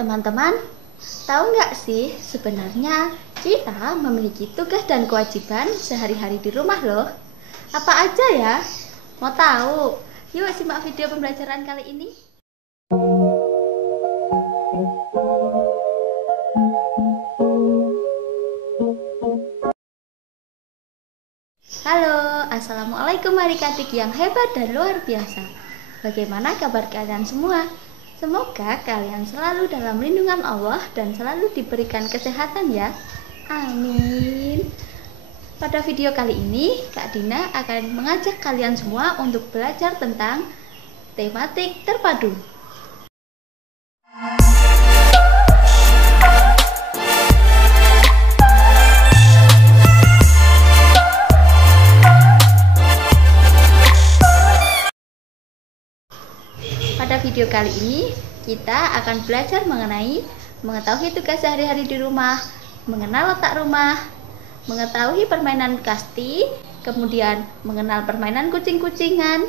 Teman-teman, tahu nggak sih sebenarnya kita memiliki tugas dan kewajiban sehari-hari di rumah loh. Apa aja ya? Mau tahu? Yuk simak video pembelajaran kali ini. Halo, Assalamualaikum adik-adik yang hebat dan luar biasa. Bagaimana kabar kalian semua? Semoga kalian selalu dalam lindungan Allah dan selalu diberikan kesehatan ya. Amin. Pada video kali ini, Kak Dina akan mengajak kalian semua untuk belajar tentang tematik terpadu. Pada video kali ini, kita akan belajar mengenai mengetahui tugas sehari-hari di rumah, mengenal letak rumah, mengetahui permainan kasti, kemudian mengenal permainan kucing-kucingan,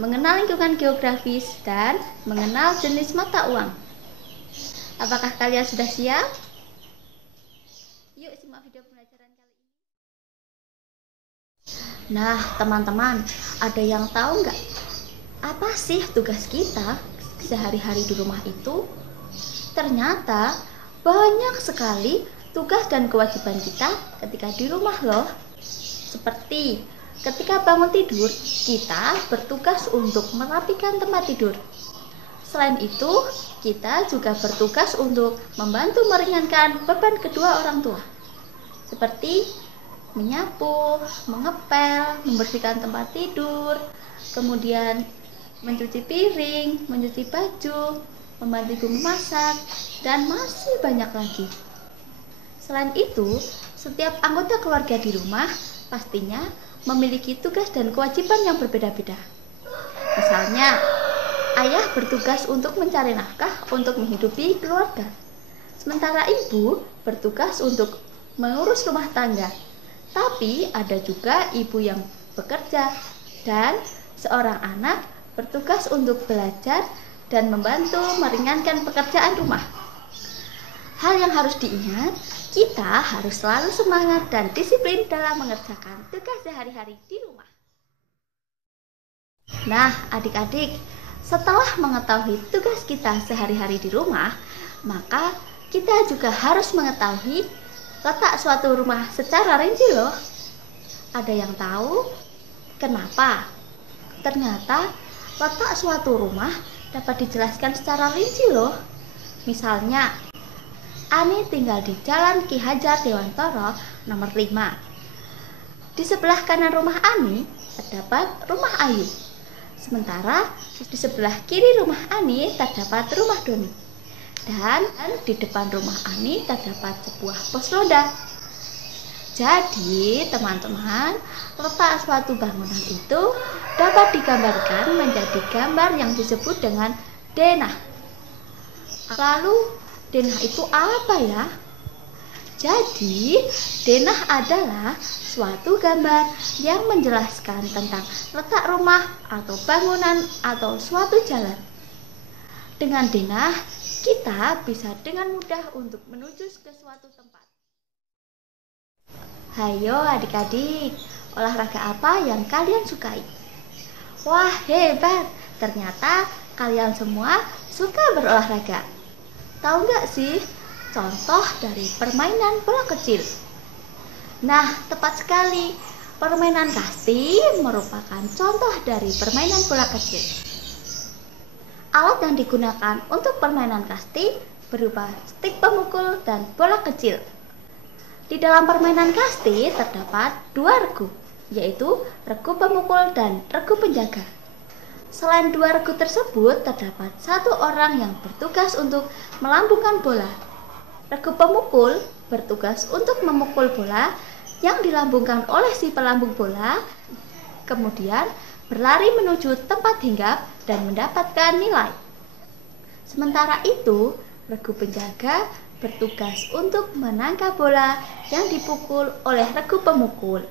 mengenal lingkungan geografis, dan mengenal jenis mata uang. Apakah kalian sudah siap? Yuk simak video pembelajaran kali ini. Nah, teman-teman, ada yang tahu nggak? Apa sih tugas kita sehari-hari di rumah itu? Ternyata banyak sekali tugas dan kewajiban kita ketika di rumah loh. Seperti ketika bangun tidur, kita bertugas untuk merapikan tempat tidur. Selain itu, kita juga bertugas untuk membantu meringankan beban kedua orang tua. Seperti menyapu, mengepel, membersihkan tempat tidur, kemudian mencuci piring, mencuci baju, membantu ibu memasak, dan masih banyak lagi. Selain itu, setiap anggota keluarga di rumah pastinya memiliki tugas dan kewajiban yang berbeda-beda. Misalnya, ayah bertugas untuk mencari nafkah untuk menghidupi keluarga, sementara ibu bertugas untuk mengurus rumah tangga. Tapi ada juga ibu yang bekerja dan seorang anak bertugas untuk belajar dan membantu meringankan pekerjaan rumah. Hal yang harus diingat, kita harus selalu semangat dan disiplin dalam mengerjakan tugas sehari-hari di rumah. Nah, adik-adik, setelah mengetahui tugas kita sehari-hari di rumah, maka kita juga harus mengetahui letak suatu rumah secara rinci loh. Ada yang tahu kenapa? Ternyata letak suatu rumah dapat dijelaskan secara rinci loh. Misalnya, Ani tinggal di Jalan Ki Hajar Dewantara nomor 5. Di sebelah kanan rumah Ani terdapat rumah Ayu. Sementara di sebelah kiri rumah Ani terdapat rumah Doni. Dan di depan rumah Ani terdapat sebuah pos roda. Jadi, teman-teman, letak suatu bangunan itu dapat digambarkan menjadi gambar yang disebut dengan denah. Lalu, denah itu apa ya? Jadi, denah adalah suatu gambar yang menjelaskan tentang letak rumah atau bangunan atau suatu jalan. Dengan denah, kita bisa dengan mudah untuk menuju ke suatu tempat. Hayo adik-adik, olahraga apa yang kalian sukai? Wah, hebat! Ternyata kalian semua suka berolahraga. Tahu nggak sih contoh dari permainan bola kecil? Nah, tepat sekali. Permainan kasti merupakan contoh dari permainan bola kecil. Alat yang digunakan untuk permainan kasti berupa stik pemukul dan bola kecil. Di dalam permainan kasti terdapat dua regu, yaitu regu pemukul dan regu penjaga. Selain dua regu tersebut, terdapat satu orang yang bertugas untuk melambungkan bola. Regu pemukul bertugas untuk memukul bola yang dilambungkan oleh si pelambung bola, kemudian berlari menuju tempat hinggap dan mendapatkan nilai. Sementara itu, regu penjaga bertugas untuk menangkap bola yang dipukul oleh regu pemukul.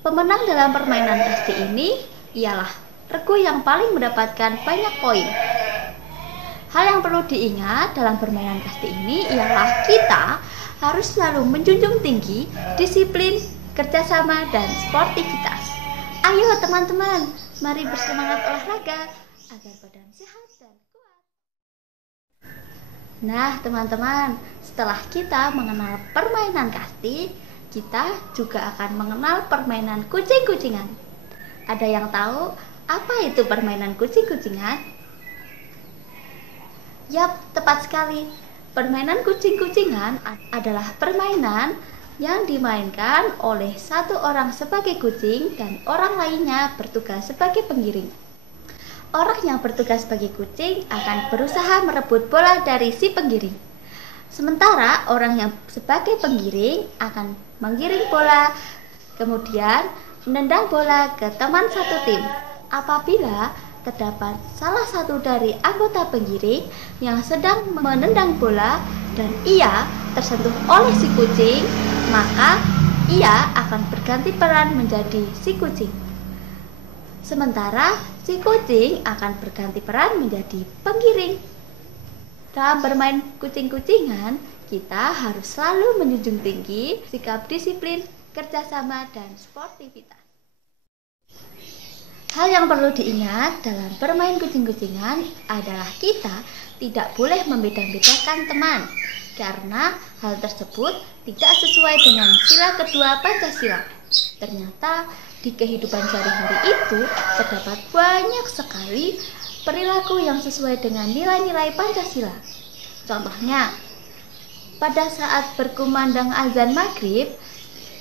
Pemenang dalam permainan kasti ini ialah regu yang paling mendapatkan banyak poin. Hal yang perlu diingat dalam permainan kasti ini ialah kita harus selalu menjunjung tinggi disiplin, kerjasama, dan sportivitas. Ayo teman-teman, mari bersemangat olahraga agar badan sehat dan kuat. Nah teman-teman, setelah kita mengenal permainan kasti, kita juga akan mengenal permainan kucing-kucingan. Ada yang tahu apa itu permainan kucing-kucingan? Yap, tepat sekali. Permainan kucing-kucingan adalah permainan yang dimainkan oleh satu orang sebagai kucing dan orang lainnya bertugas sebagai penggiring. Orang yang bertugas sebagai kucing akan berusaha merebut bola dari si penggiring. Sementara orang yang sebagai penggiring akan menggiring bola, kemudian menendang bola ke teman satu tim. Apabila terdapat salah satu dari anggota penggiring yang sedang menendang bola dan ia tersentuh oleh si kucing, maka ia akan berganti peran menjadi si kucing. Sementara si kucing akan berganti peran menjadi penggiring. Dalam bermain kucing-kucingan, kita harus selalu menjunjung tinggi sikap disiplin, kerjasama, dan sportivitas. Hal yang perlu diingat dalam bermain kucing-kucingan adalah kita tidak boleh membeda-bedakan teman, karena hal tersebut tidak sesuai dengan sila kedua Pancasila. Ternyata di kehidupan sehari-hari itu terdapat banyak sekali perilaku yang sesuai dengan nilai-nilai Pancasila. Contohnya, pada saat berkumandang azan maghrib,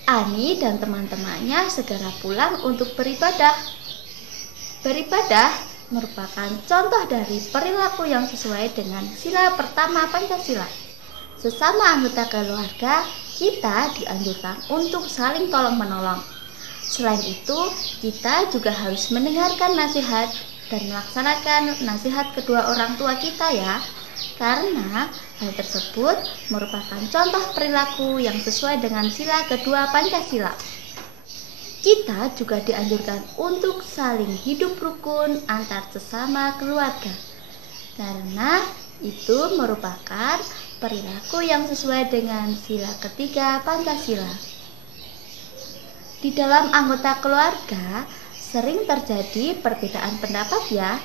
Ani dan teman-temannya segera pulang untuk beribadah. Beribadah merupakan contoh dari perilaku yang sesuai dengan sila pertama Pancasila. Sesama anggota keluarga, kita dianjurkan untuk saling tolong-menolong. Selain itu, kita juga harus mendengarkan nasihat dan melaksanakan nasihat kedua orang tua kita ya. Karena hal tersebut merupakan contoh perilaku yang sesuai dengan sila kedua Pancasila. Kita juga dianjurkan untuk saling hidup rukun antar sesama keluarga, karena itu merupakan perilaku yang sesuai dengan sila ketiga Pancasila. Di dalam anggota keluarga sering terjadi perbedaan pendapat ya.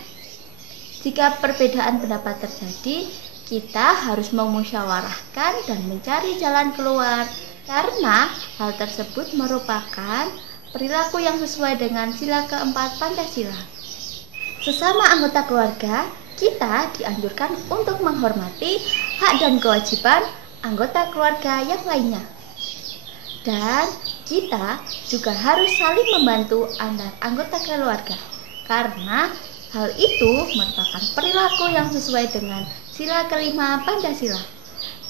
Jika perbedaan pendapat terjadi, kita harus memusyawarahkan dan mencari jalan keluar, karena hal tersebut merupakan perilaku yang sesuai dengan sila keempat Pancasila. Sesama anggota keluarga, kita dianjurkan untuk menghormati hak dan kewajiban anggota keluarga yang lainnya. Dan kita juga harus saling membantu antar anggota keluarga, karena hal itu merupakan perilaku yang sesuai dengan sila kelima Pancasila.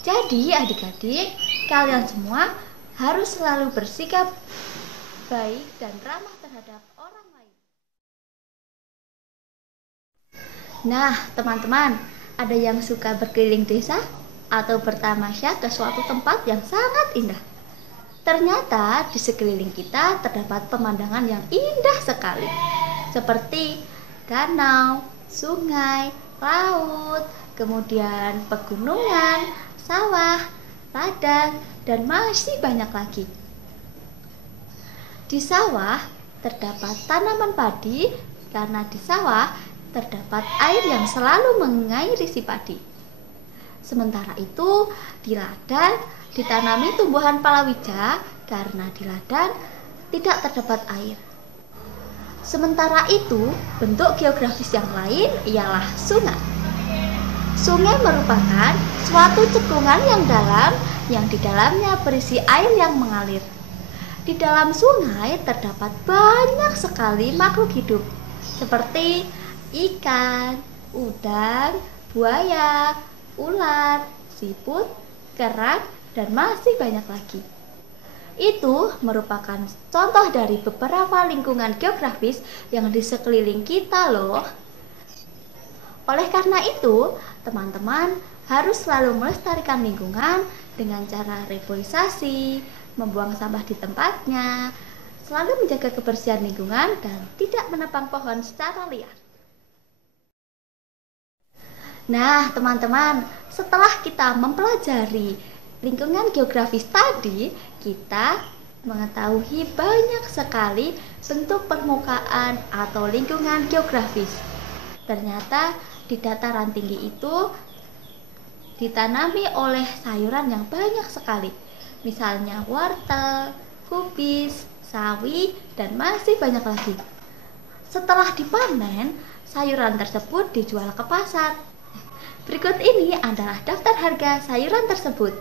Jadi adik-adik, kalian semua harus selalu bersikap baik dan ramah terhadap orang lain. Nah, teman-teman, ada yang suka berkeliling desa atau bertamasya ke suatu tempat yang sangat indah. Ternyata di sekeliling kita terdapat pemandangan yang indah sekali, seperti danau, sungai, laut, kemudian pegunungan, sawah, ladang, dan masih banyak lagi. Di sawah terdapat tanaman padi karena di sawah terdapat air yang selalu mengairi si padi. Sementara itu di ladang ditanami tumbuhan palawija karena di ladang tidak terdapat air. Sementara itu bentuk geografis yang lain ialah sungai. Sungai merupakan suatu cekungan yang dalam yang di dalamnya berisi air yang mengalir. Di dalam sungai terdapat banyak sekali makhluk hidup seperti ikan, udang, buaya, ular, siput, kerang, dan masih banyak lagi. Itu merupakan contoh dari beberapa lingkungan geografis yang di sekeliling kita loh. Oleh karena itu, teman-teman harus selalu melestarikan lingkungan dengan cara reboisasi, membuang sampah di tempatnya, selalu menjaga kebersihan lingkungan, dan tidak menebang pohon secara liar. Nah, teman-teman, setelah kita mempelajari lingkungan geografis tadi, kita mengetahui banyak sekali bentuk permukaan atau lingkungan geografis. Ternyata di dataran tinggi itu ditanami oleh sayuran yang banyak sekali. Misalnya wortel, kubis, sawi, dan masih banyak lagi. Setelah dipanen, sayuran tersebut dijual ke pasar. Berikut ini adalah daftar harga sayuran tersebut.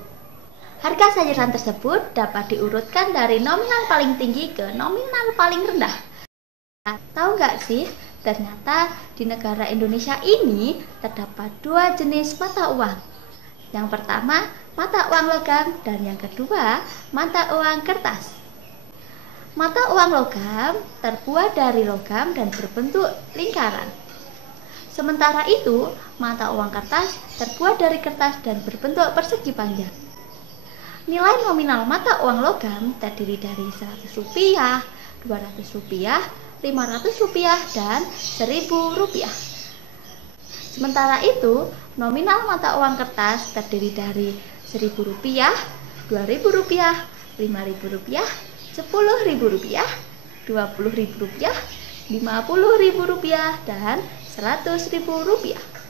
Harga sayuran tersebut dapat diurutkan dari nominal paling tinggi ke nominal paling rendah. Tahu nggak sih, ternyata di negara Indonesia ini terdapat dua jenis mata uang. Yang pertama, mata uang logam, dan yang kedua, mata uang kertas. Mata uang logam terbuat dari logam dan berbentuk lingkaran. Sementara itu, mata uang kertas terbuat dari kertas dan berbentuk persegi panjang. Nilai nominal mata uang logam terdiri dari Rp100, Rp200, Rp500, dan Rp1.000. Sementara itu, nominal mata uang kertas terdiri dari Rp1.000, Rp2.000, Rp5.000, Rp10.000, Rp20.000, Rp50.000, dan Rp100.000.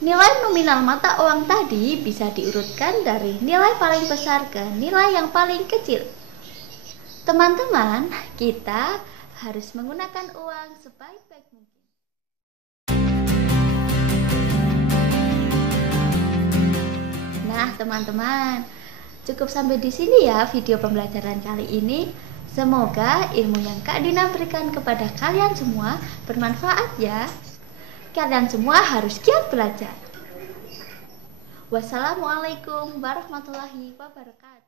Nilai nominal mata uang tadi bisa diurutkan dari nilai paling besar ke nilai yang paling kecil. Teman-teman, kita harus menggunakan uang sebaik-baik mungkin. Nah, teman-teman, cukup sampai di sini ya video pembelajaran kali ini. Semoga ilmu yang Kak Dina berikan kepada kalian semua bermanfaat ya. Kalian semua harus giat belajar. Wassalamualaikum warahmatullahi wabarakatuh.